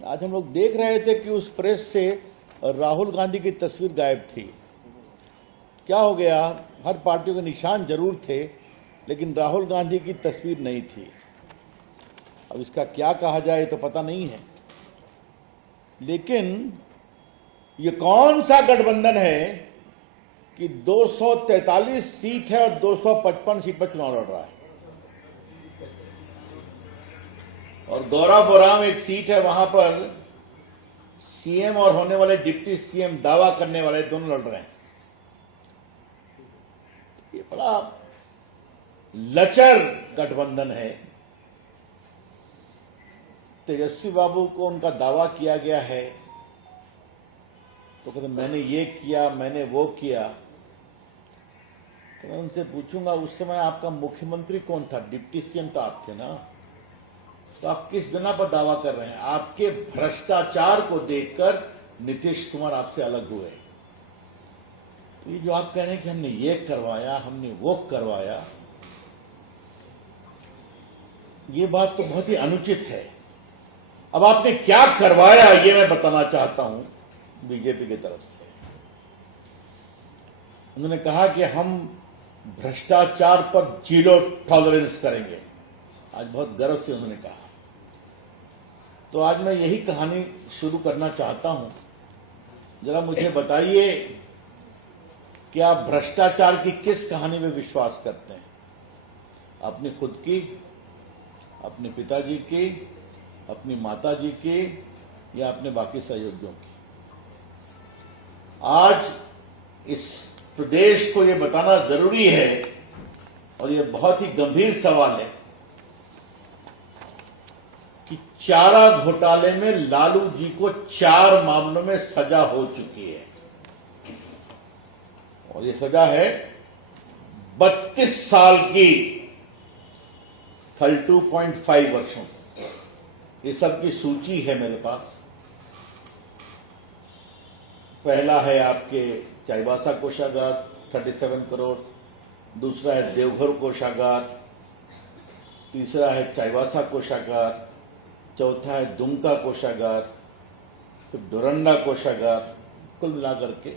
आज हम लोग देख रहे थे कि उस प्रेस से राहुल गांधी की तस्वीर गायब थी। क्या हो गया? हर पार्टियों के निशान जरूर थे, लेकिन राहुल गांधी की तस्वीर नहीं थी। अब इसका क्या कहा जाए तो पता नहीं है, लेकिन ये कौन सा गठबंधन है कि 243 सीट है और 255 सीट पर चुनाव लड़ रहा है। और गौराबोराम एक सीट है, वहां पर सीएम और होने वाले डिप्टी सीएम दावा करने वाले दोनों लड़ रहे हैं। ये बड़ा लचर गठबंधन है। तेजस्वी बाबू को उनका दावा किया गया है तो कहते मैंने ये किया, मैंने वो किया। तो मैं उनसे पूछूंगा, उस समय आपका मुख्यमंत्री कौन था? डिप्टी सीएम तो आप थे ना। तो आप किस बिना पर दावा कर रहे हैं? आपके भ्रष्टाचार को देखकर नीतीश कुमार आपसे अलग हुए। तो ये जो आप कह रहे हैं कि हमने ये करवाया, हमने वो करवाया, ये बात तो बहुत ही अनुचित है। अब आपने क्या करवाया ये मैं बताना चाहता हूं बीजेपी की तरफ से। उन्होंने कहा कि हम भ्रष्टाचार पर 0 टॉलरेंस करेंगे। आज बहुत गर्व से उन्होंने कहा। तो आज मैं यही कहानी शुरू करना चाहता हूं। जरा मुझे बताइए कि आप भ्रष्टाचार की किस कहानी में विश्वास करते हैं? अपनी खुद की, अपने पिताजी की, अपनी माताजी की, या अपने बाकी सहयोगियों की? आज इस प्रदेश को यह बताना जरूरी है, और यह बहुत ही गंभीर सवाल है कि चारा घोटाले में लालू जी को 4 मामलों में सजा हो चुकी है, और यह सजा है 32 साल की, 32.5 वर्षों की। ये सब की सूची है मेरे पास। पहला है आपके चाईबासा कोषागार 37 करोड़, दूसरा है देवघर कोषागार, तीसरा है चाईबासा कोषागार, चौथा है दुमका कोषागार, फिर डोरंडा कोषागार। कुल मिलाकर के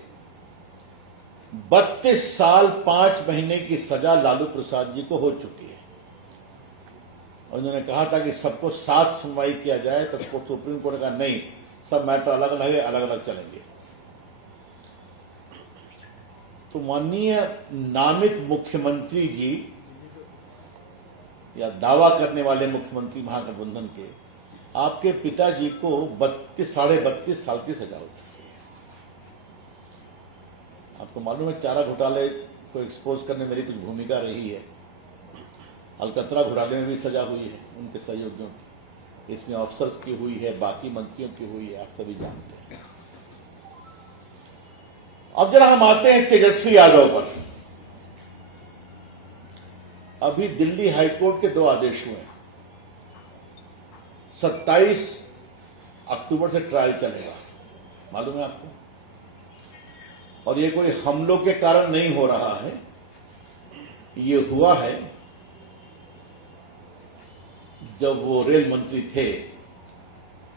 32 साल 5 महीने की सजा लालू प्रसाद जी को हो चुकी है। और उन्होंने कहा था कि सबको साथ सुनवाई किया जाए, तो सुप्रीम कोर्ट का नहीं, सब मैटर अलग अलग है, अलग अलग चलेंगे। तो माननीय नामित मुख्यमंत्री जी या दावा करने वाले मुख्यमंत्री महागठबंधन के, आपके पिताजी को 32 साल की सजा हो चुकी है। आपको मालूम है चारा घोटाले को एक्सपोज करने मेरी कुछ भूमिका रही है। अलकतरा घोटाले में भी सजा हुई है उनके सहयोगियों की, इसमें अफसर्स की हुई है, बाकी मंत्रियों की हुई है, आप सभी जानते हैं। अब जरा हम आते हैं तेजस्वी यादव पर। अभी दिल्ली हाईकोर्ट के 2 आदेश हुए। 27 अक्टूबर से ट्रायल चलेगा, मालूम है आपको। और ये कोई हमलों के कारण नहीं हो रहा है, ये हुआ है जब वो रेल मंत्री थे,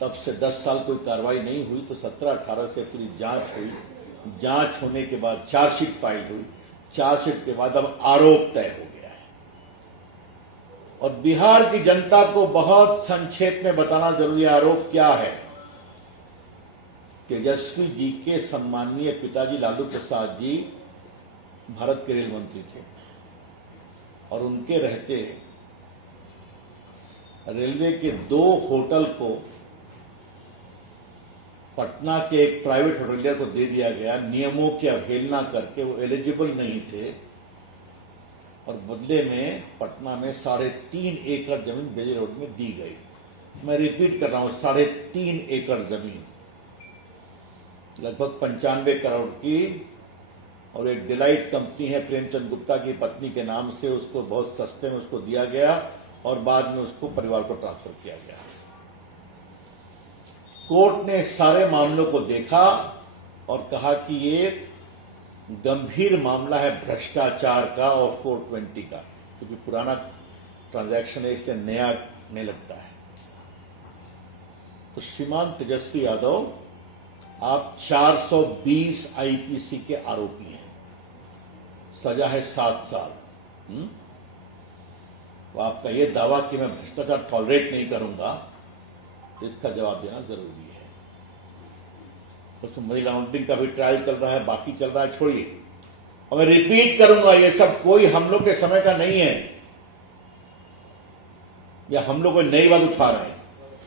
तब से 10 साल कोई कार्रवाई नहीं हुई, तो 17-18 से पूरी जांच हुई। जांच होने के बाद चार्जशीट फाइल हुई, चार्जशीट के बाद अब आरोप तय हो गया है। और बिहार की जनता को बहुत संक्षेप में बताना जरूरी है आरोप क्या है। तेजस्वी जी के सम्मानीय पिताजी लालू प्रसाद जी भारत के रेल मंत्री थे, और उनके रहते रेलवे के 2 होटल को पटना के एक प्राइवेट होटलियर को दे दिया गया। नियमों की अवहेलना करके, वो एलिजिबल नहीं थे, और बदले में पटना में 3.5 एकड़ जमीन बेली रोड में दी गई। मैं रिपीट कर रहा हूं, 3.5 एकड़ जमीन, लगभग 95 करोड़ की। और एक डिलाइट कंपनी है प्रेमचंद गुप्ता की पत्नी के नाम से, उसको बहुत सस्ते में उसको दिया गया, और बाद में उसको परिवार को ट्रांसफर किया गया। कोर्ट ने सारे मामलों को देखा और कहा कि ये गंभीर मामला है भ्रष्टाचार का और 420 का, क्योंकि पुराना ट्रांजैक्शन है, इसलिए नया नहीं लगता है। तो श्रीमान तेजस्वी यादव, आप 420 आईपीसी के आरोपी हैं, सजा है 7 साल। तो आपका यह दावा कि मैं भ्रष्टाचार टॉलरेट नहीं करूंगा, तो इसका जवाब देना जरूरी है। उसमें मनी लॉन्ड्रिंग का भी ट्रायल चल रहा है, बाकी चल रहा है, छोड़िए। और मैं रिपीट करूंगा, ये सब कोई हम लोग के समय का नहीं है, या हम लोग कोई नई बात उठा रहे हैं।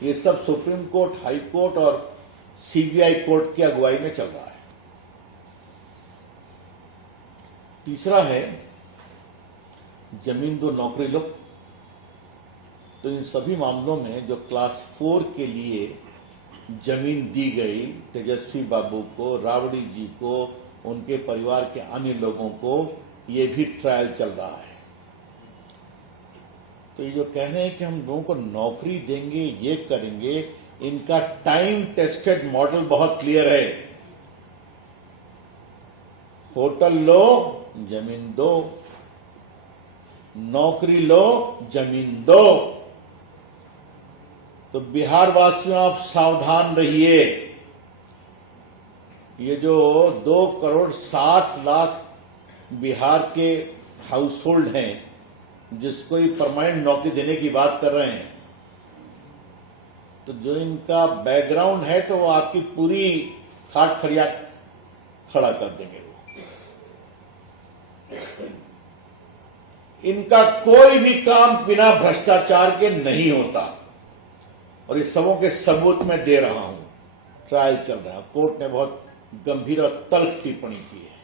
ये सब सुप्रीम कोर्ट, हाई कोर्ट और सीबीआई कोर्ट की अगुवाई में चल रहा है। तीसरा है जमीन दो नौकरी लो। तो इन सभी मामलों में जो क्लास 4 के लिए जमीन दी गई तेजस्वी बाबू को, राबड़ी जी को, उनके परिवार के अन्य लोगों को, ये भी ट्रायल चल रहा है। तो ये जो कह रहे हैं कि हम लोगों को नौकरी देंगे, ये करेंगे, इनका टाइम टेस्टेड मॉडल बहुत क्लियर है। होटल लो, जमीन दो, नौकरी लो, जमीन दो। तो बिहार वासियों, आप सावधान रहिए। ये जो 2,60,00,000 बिहार के हाउस होल्ड हैं, जिसको ये परमानेंट नौकरी देने की बात कर रहे हैं, तो जो इनका बैकग्राउंड है, तो वो आपकी पूरी खाट खड़िया खड़ा कर देंगे। वो इनका कोई भी काम बिना भ्रष्टाचार के नहीं होता, और इस सबों के सबूत मैं दे रहा हूं। ट्रायल चल रहा है, कोर्ट ने बहुत गंभीर और तल्ख टिप्पणी की है।